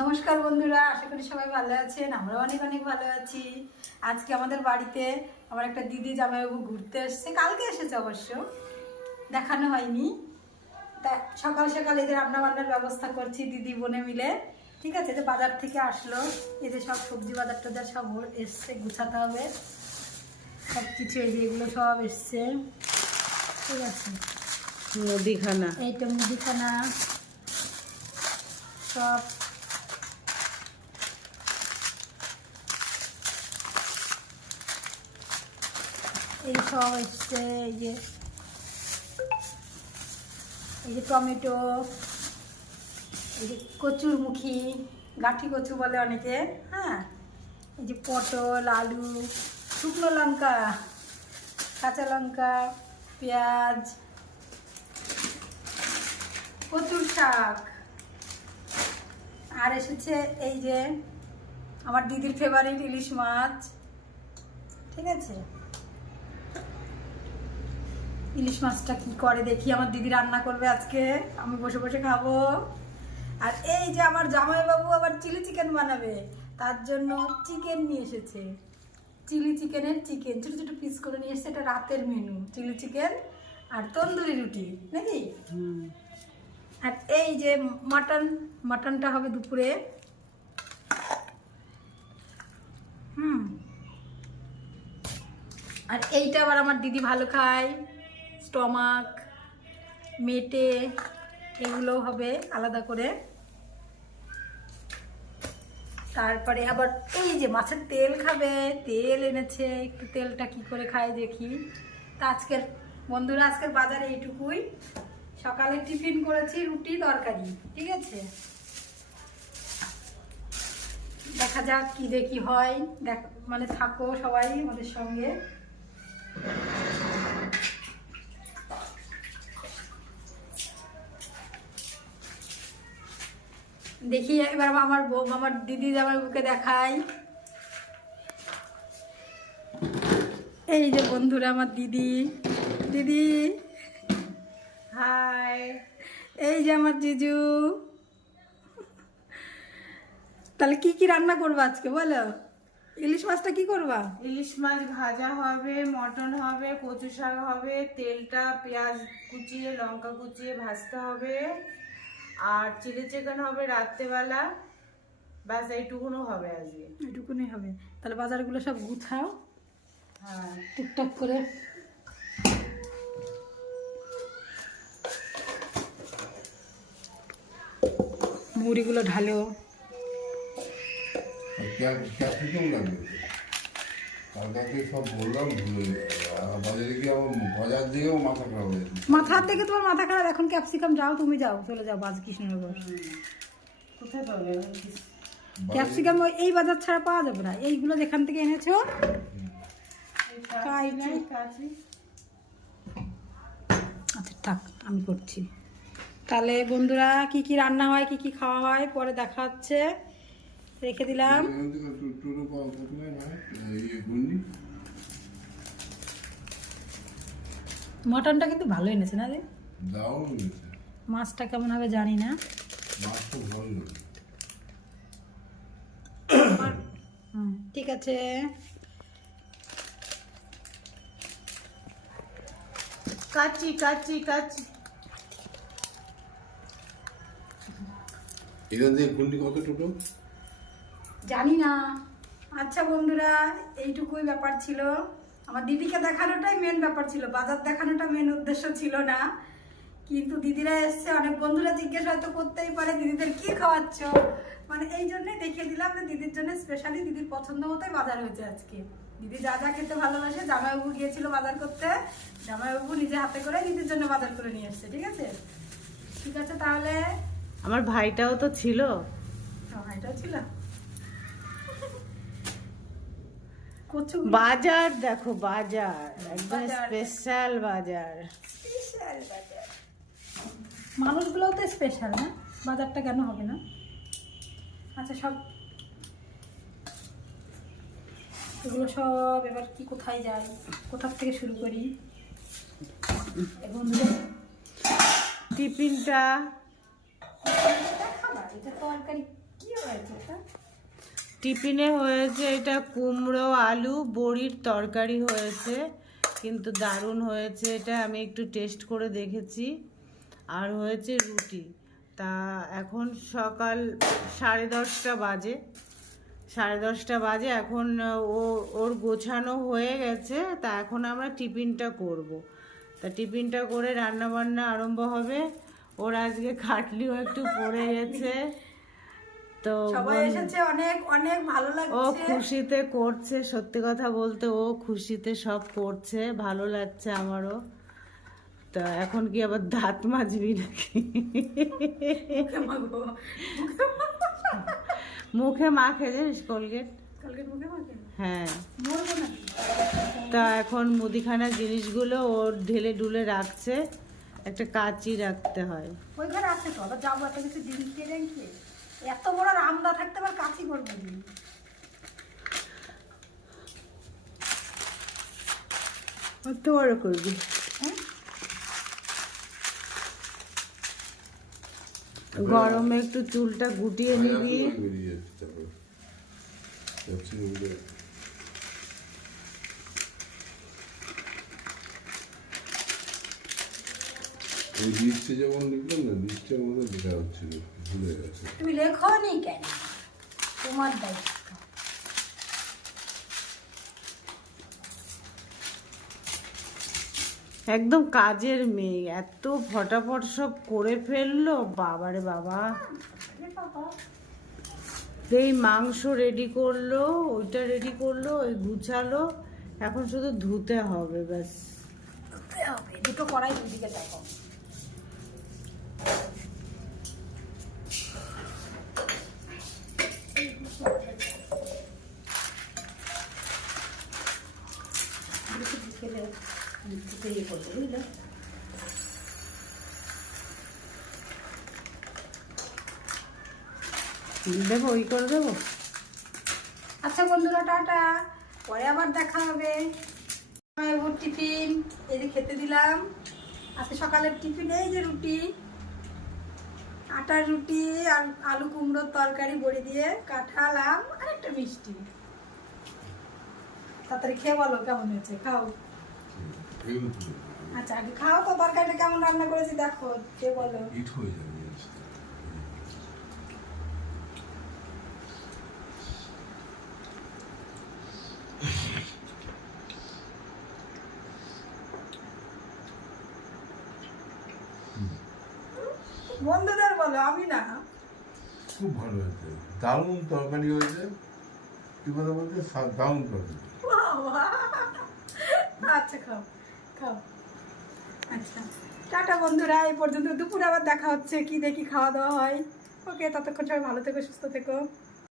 নমস্কার বন্ধুরা আশা করি সবাই ভালো আছেন আমরাও অনেক অনেক ভালো আছি। আজকে আমাদের বাড়িতে আমার একটা দিদি জামাইবাবু ঘুরতে এসছে কালকে এসেছে অবশ্য দেখানো হয়নি। তা সকাল সকাল এই যে রান্না বান্নার ব্যবস্থা করছি দিদি বোনে মিলে ঠিক আছে? যে বাজার থেকে আসলো এই যে সব সবজি বাজার টাজার সব এসছে গুছাতে হবে। সব কিছু এই যে এগুলো সব এসছে ঠিক আছে? মুদিখানা। এইটা মুদিখানা। সব এই সব এসছে এই যে এই যে টমেটো, এই যে কচুরমুখী, গাঠি কচু বলে অনেকে হ্যাঁ? এই যে পটল, আলু, শুকনো লঙ্কা, কাঁচা লঙ্কা, পেঁয়াজ, কচুর শাক। আর এসেছে এই যে আমার দিদির ফেভারিট ইলিশ মাছ, ঠিক আছে? ইলিশ মাছটা কি করে দেখি আমার দিদি রান্না করবে আজকে আমি বসে বসে খাব। আর এই যে আমার জামাইবাবু আবার চিলি চিকেন বানাবে তার জন্য চিকেন নিয়ে এসেছে। চিলি চিকেনের চিকেন ছোটো ছোটো পিস করে নিয়ে এসেছে এটা রাতের মেনু চিলি চিকেন আর তন্দুরি রুটি নাকি? আর এই যে মাটন মাটনটা হবে দুপুরে। হুম। আর এইটা আবার আমার দিদি ভালো খায়। স্টমাক, মেটে, এগুলো হবে আলাদা করে। তারপরে আবার এই যে মাছের তেল খাবে, তেল এনেছে, একটু তেলটা কি করে খায় দেখি। তা আজকের, বন্ধুরা, আজকের বাজারে এইটুকুই। সকালে টিফিন করেছি রুটি, তরকারি, ঠিক আছে? দেখা যাক কি দেখি হয়। দেখ মানে থাকো সবাই আমাদের সঙ্গে। দেখি এবার আমার বউ, আমার দিদি আমার বুকে দেখাই। এই যে বন্ধুরা, আমার দিদি। দিদি। হাই। এই যে আমার জিজু। তাহলে কি কি রান্না করব আজকে বলো? ইলিশ মাছটা কি করবা? ইলিশ মাছ ভাজা হবে, মটন হবে, কচু শাক হবে, তেলটা, পেঁয়াজ কুচিয়ে, লঙ্কা কুচিয়ে ভাজতে হবে। আর চিলি চিকেন হবে রাত্রেবেলা। ব্যাস এইটুকুনো হবে আজকে। এটুকুনি হবে। তাহলে বাজারগুলো সব গুছাও। হ্যাঁ। টুকটাক করে। মুড়িগুলো ঢালো। কালকে সব বললাম ভুলে বাজারে গিয়ে আমার বাজার দিয়েও মাথা খারাপ হয়ে মাথার থেকে তোমার মাথা খারাপ এখন ক্যাপসিকাম যাও তুমি যাও চলে যাও বাজ কৃষ্ণনগর। কোথায় পাবে? ক্যাপসিকাম ওই- এই বাজার ছাড়া পাওয়া যাবে না। এইগুলো যেখান থেকে এনেছো। আচ্ছা থাক আমি করছি। তাহলে বন্ধুরা কি কি রান্না হয় কি কি খাওয়া হয় পরে দেখা হচ্ছে। রেখে দিলাম। মটনটা কিন্তু ভালো এনেছে না রে? মাছটা কেমন হবে জানি না। ঠিক আছে। কাচি কাচি কাচি এখান থেকে কত টোটো? জানি না। আচ্ছা বন্ধুরা এইটুকুই ব্যাপার ছিল। আমার দিদিকে দেখানোটাই মেন ব্যাপার ছিল বাজার দেখানোটা মেন উদ্দেশ্য ছিল না। কিন্তু দিদিরা এসছে অনেক বন্ধুরা জিজ্ঞেস হয়তো করতেই পারে দিদিদের কি খাওয়াচ্ছ? মানে এই জন্যই দেখিয়ে দিলাম যে দিদির জন্য স্পেশালি দিদির পছন্দ মতোই বাজার হয়েছে আজকে। দিদি যা যা খেতে ভালোবাসে জামাইবাবু গিয়েছিল বাজার করতে জামাইবাবু নিজে হাতে করে দিদির জন্য বাজার করে নিয়ে এসছে ঠিক আছে? ঠিক আছে তাহলে? আমার ভাইটাও তো ছিল। ভাইটাও ছিল কচু বাজার দেখো বাজার একদম বাজার। স্পেশাল বাজার। স্পেশাল বাজার। মানুষগুলোও তো স্পেশাল না? বাজারটা কেন হবে না? আচ্ছা সব এগুলো সব এবার কি কোথায় যায়? কোথার থেকে শুরু করি? এখন টিফিনটা খাবার? এটা তরকারি কি হয়েছে? এটা টিফিনে হয়েছে এটা কুমড়ো, আলু, বড়ির তরকারি হয়েছে, কিন্তু দারুণ হয়েছে এটা, আমি একটু টেস্ট করে দেখেছি। আর হয়েছে রুটি। তা এখন সকাল সাড়ে দশটা বাজে। সাড়ে দশটা বাজে, এখন ও, ওর গোছানো হয়ে গেছে, তা এখন আমরা টিফিনটা করব। তা টিফিনটা করে রান্না বান্না আরম্ভ হবে। ওর আজকে খাটলিও একটু পড়ে গেছে। তো সবাই এসেছে অনেক অনেক ভালো ও খুশিতে করছে সত্যি কথা বলতে ও খুশিতে সব করছে ভালো লাগছে আমারও। তো এখন কি আবার দাঁত মাজবি নাকি? মুখে মাখে জানিস কোলগেট? হ্যাঁ। তা এখন মুদিখানার জিনিসগুলো ওর ঢেলে ডুলে রাখছে একটা কাঁচি রাখতে হয়। ওই ঘরে আছে তো আবার যাব এত কিছু কিনে রেখে এত বড় রামদা থাকতে আবার কাছি করব অত বড় করবি? হ্যাঁ? গরমে একটু চুলটা গুটিয়ে নিবি। লিস্টে যেমন লিখলাম না লিস্টের মধ্যে লেখা হচ্ছিল ভুলে গেছে। তুমি লেখো নি কেন? তোমার দায়িত্ব। একদম কাজের মেয়ে এত ফটাফট সব করে ফেলল বাবারে বাবা। এই মাংস রেডি করল ওইটা রেডি করল ওই গুছালো এখন শুধু ধুতে হবে ব্যাস। ধুতে হবে দুটো কড়াই দুদিকে দেখো দেবো ওই করে দেবো? আচ্ছা বন্ধুরা টাটা। পরে আবার দেখা হবে। টিফিন এই যে খেতে দিলাম। আজকে সকালের টিফিন এই যে রুটি। আটার রুটি আর আলু কুমড়োর তরকারি বড়ি দিয়ে কাঁঠাল আম আর একটা মিষ্টি। তাড়াতাড়ি খেয়ে বলো কেমন হয়েছে? খাও। আচ্ছা খাও তো তরকারিটা কেমন রান্না করেছি দেখো খেয়ে বলো। ইট হয়ে যাবে বন্ধুদের বলো আমি না। খুব ভালো হয়েছে। দারুণ তরকারি হয়েছে। কি কথা বলতে? দারুণ তরকারি। আচ্ছা খাও খাও। আচ্ছা। টাটা বন্ধুরা, এই পর্যন্ত দুপুর আবার দেখা হচ্ছে, কি দেখি খাওয়া দাওয়া হয়। ওকে, ততক্ষণ সবাই ভালো থেকো, সুস্থ থেকো।